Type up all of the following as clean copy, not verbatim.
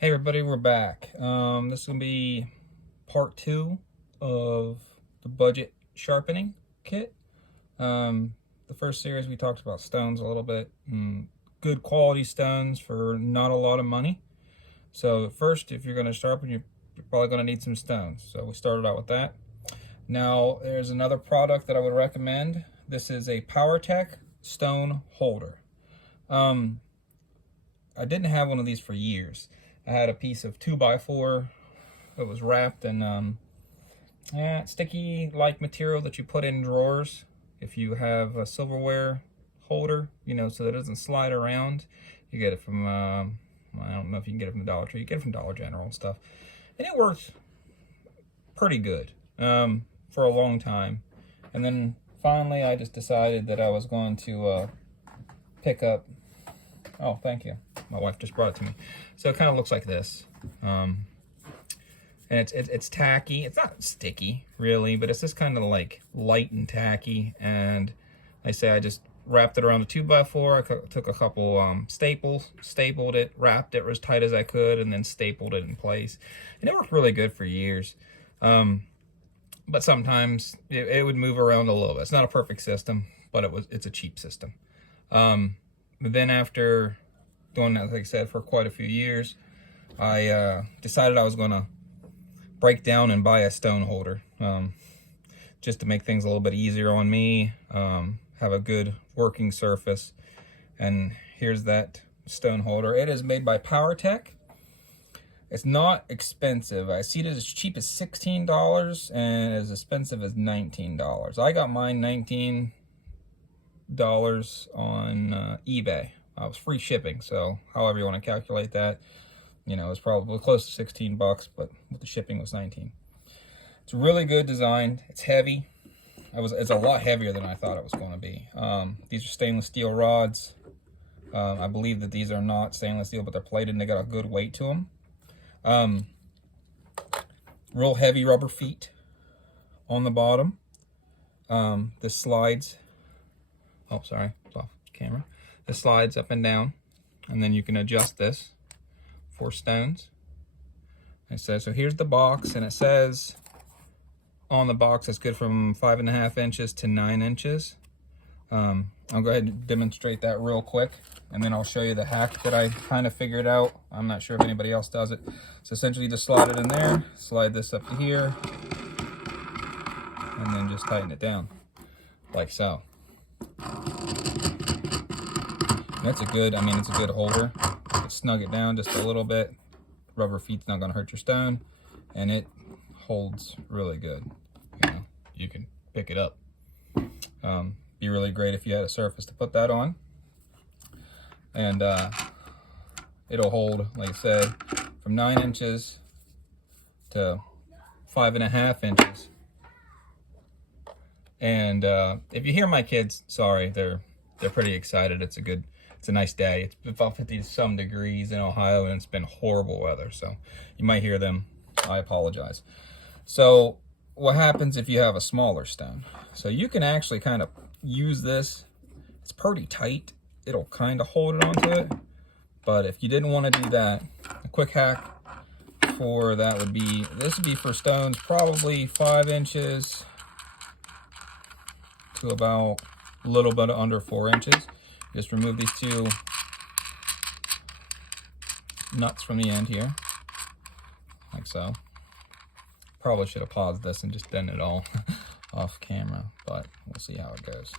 Hey everybody, we're back. This is going to be part 2 of the budget sharpening kit. The first series we talked about stones a little bit. Good quality stones for not a lot of money. So first, if you're going to sharpen, you're probably going to need some stones. So we started out with that. Now there's another product that I would recommend. This is a Powertec stone holder. I didn't have one of these for years. I had a piece of 2x4 that was wrapped in sticky-like material that you put in drawers if you have a silverware holder, you know, so that it doesn't slide around. You get it from, I don't know if you can get it from the Dollar Tree. You get it from Dollar General and stuff. And it works pretty good for a long time. And then finally I just decided that I was going to pick up. Oh, thank you. My wife just brought it to me. So it kind of looks like this. And it's tacky. It's not sticky, really, but it's just kind of like light and tacky. And like I say, I just wrapped it around a 2x4. I took a couple staples, stapled it, wrapped it as tight as I could, and then stapled it in place. And it worked really good for years. But sometimes it would move around a little bit. It's not a perfect system, but it's a cheap system. But then after doing that, like I said, for quite a few years, I decided I was going to break down and buy a stone holder, just to make things a little bit easier on me, have a good working surface. And here's that stone holder. It is made by Powertec. It's not expensive. I see it as cheap as $16 and as expensive as $19. I got mine $19 on eBay. I was free shipping, so however you want to calculate that, you know, it's probably close to 16 bucks, but with the shipping was 19. It's really good designed. It's heavy. It's a lot heavier than I thought it was going to be. These are stainless steel rods. I believe that these are not stainless steel, but they're plated and they got a good weight to them. Real heavy rubber feet on the bottom. This slides. Oh, sorry, it's off camera. This slides up and down, and then you can adjust this for stones. It says, so here's the box, and it says on the box it's good from 5.5 inches to 9 inches. I'll go ahead and demonstrate that real quick, and then I'll show you the hack that I kind of figured out. I'm not sure if anybody else does it. So essentially you just slide it in there, slide this up to here, and then just tighten it down, like so. That's a good, it's a good holder. You can snug it down just a little bit. Rubber feet's not gonna hurt your stone, and it holds really good. You know, you can pick it up. Be really great if you had a surface to put that on. And it'll hold, like I said, from 9 inches to 5.5 inches. And if you hear my kids, sorry, they're pretty excited. It's a nice day. It's about 50 some degrees in Ohio, and it's been horrible weather, so you might hear them. I apologize. So what happens if you have a smaller stone? So you can actually kind of use this. It's pretty tight. It'll kind of hold it onto it. But if you didn't want to do that, a quick hack for that would be, this would be for stones probably 5 inches to about a little bit under 4 inches. Just remove these two nuts from the end here, like so. Probably should have paused this and just done it all off camera, but we'll see how it goes.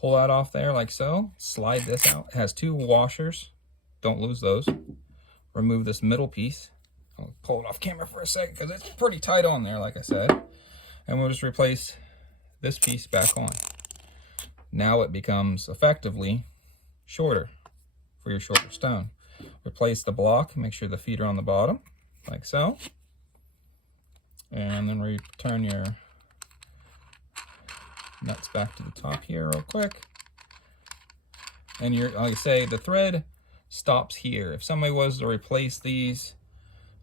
Pull that off there like so. Slide this out. It has 2 washers. Don't lose those. Remove this middle piece. I'll pull it off camera for a second because it's pretty tight on there, like I said. And we'll just replace this piece back on. Now it becomes effectively shorter for your shorter stone. Replace the block, make sure the feet are on the bottom, like so. And then return your nuts back to the top here real quick. And like I say, the thread stops here. If somebody was to replace these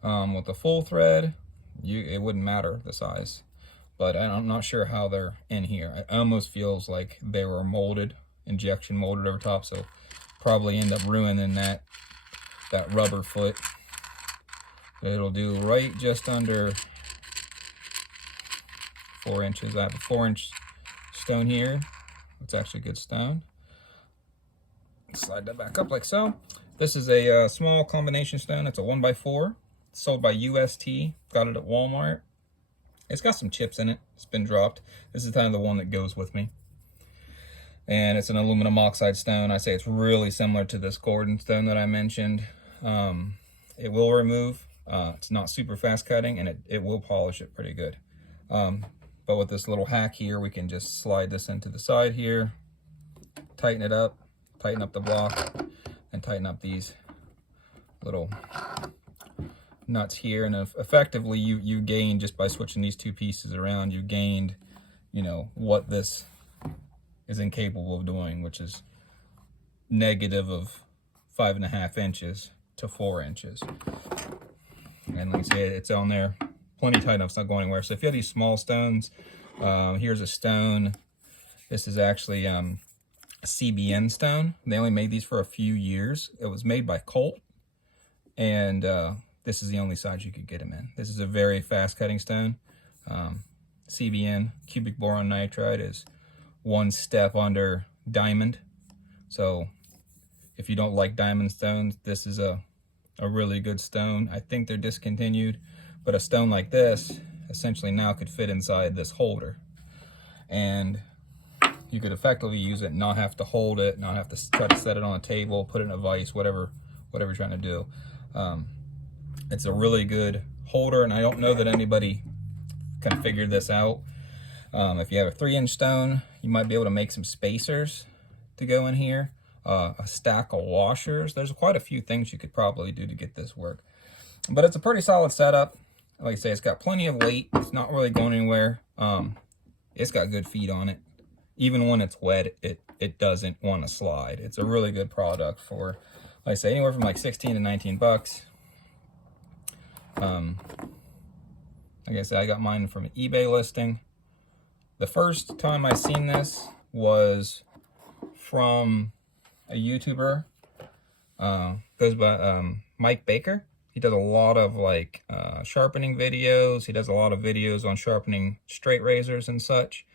with a full thread, it wouldn't matter the size. But I'm not sure how they're in here. It almost feels like they were molded, injection molded over top, so probably end up ruining that rubber foot It'll do right just under 4 inches. I have a 4-inch stone here. It's actually good stone. Slide that back up like so. This is a small combination stone. It's a 1x4. It's sold by UST. Got it at Walmart. It's got some chips in it. It's been dropped. This is kind of the one that goes with me. And it's an aluminum oxide stone. I say it's really similar to this Gordon stone that I mentioned. It will remove. It's not super fast cutting, and it will polish it pretty good. But with this little hack here, we can just slide this into the side here, tighten it up, tighten up the block, and tighten up these little nuts here. And effectively, you gain, just by switching these two pieces around, you gained, you know, what this is incapable of doing, which is negative of 5.5 inches to 4 inches. And like I say, it's on there plenty tight enough, it's not going anywhere. So if you have these small stones, here's a stone. This is actually a CBN stone. They only made these for a few years. It was made by Colt, and this is the only size you could get them in. This is a very fast cutting stone. CBN, cubic boron nitride, is 1 step under diamond. So if you don't like diamond stones, this is a really good stone. I think they're discontinued, but a stone like this essentially now could fit inside this holder, and you could effectively use it, not have to hold it, not have to try to set it on a table, put it in a vise, whatever you're trying to do. It's a really good holder, and I don't know that anybody can figure this out. If you have a 3-inch stone, you might be able to make some spacers to go in here, a stack of washers. There's quite a few things you could probably do to get this work, but it's a pretty solid setup. Like I say, it's got plenty of weight. It's not really going anywhere. It's got good feet on it. Even when it's wet, it doesn't want to slide. It's a really good product for, like I say, anywhere from like 16 to 19 bucks. Like I said, I got mine from an eBay listing. The first time I seen this was from a YouTuber, goes by Mike Baker. He does a lot of like sharpening videos. He does a lot of videos on sharpening straight razors and such.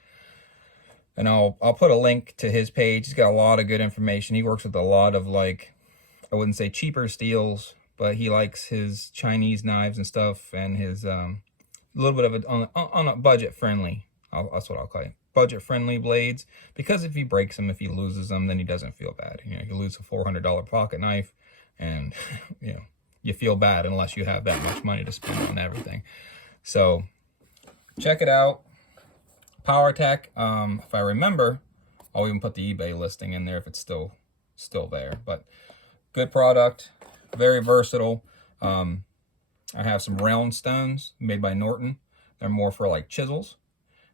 And I'll put a link to his page. He's got a lot of good information. He works with a lot of, like, I wouldn't say cheaper steels, but he likes his Chinese knives and stuff, and his a little bit of it on a budget friendly. That's what I'll call it, budget friendly blades. Because if he breaks them, if he loses them, then he doesn't feel bad. You know, you lose a $400 pocket knife, and you know, you feel bad unless you have that much money to spend on everything. So check it out. Powertec. If I remember, I'll even put the eBay listing in there if it's still there. But good product, very versatile. I have some round stones made by Norton. They're more for like chisels,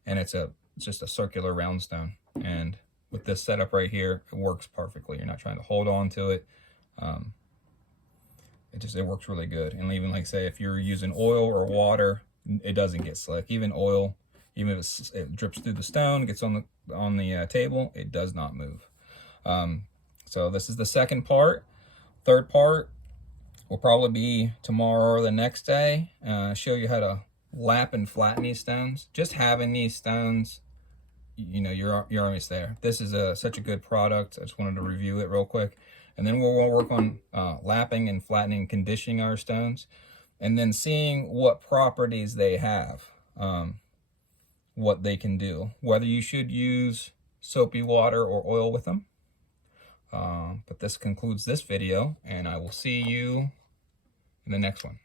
and it's just a circular round stone. And with this setup right here, it works perfectly. You're not trying to hold on to it. It works really good. And even, like, say, if you're using oil or water, it doesn't get slick. Even oil, even if it drips through the stone, gets on the table, it does not move. So this is the second part. Third part will probably be tomorrow or the next day. Show you how to lap and flatten these stones. Just having these stones, you know, you're almost there. This is such a good product. I just wanted to review it real quick. And then we'll work on lapping and flattening, conditioning our stones, and then seeing what properties they have, what they can do, whether you should use soapy water or oil with them. But this concludes this video, and I will see you in the next one.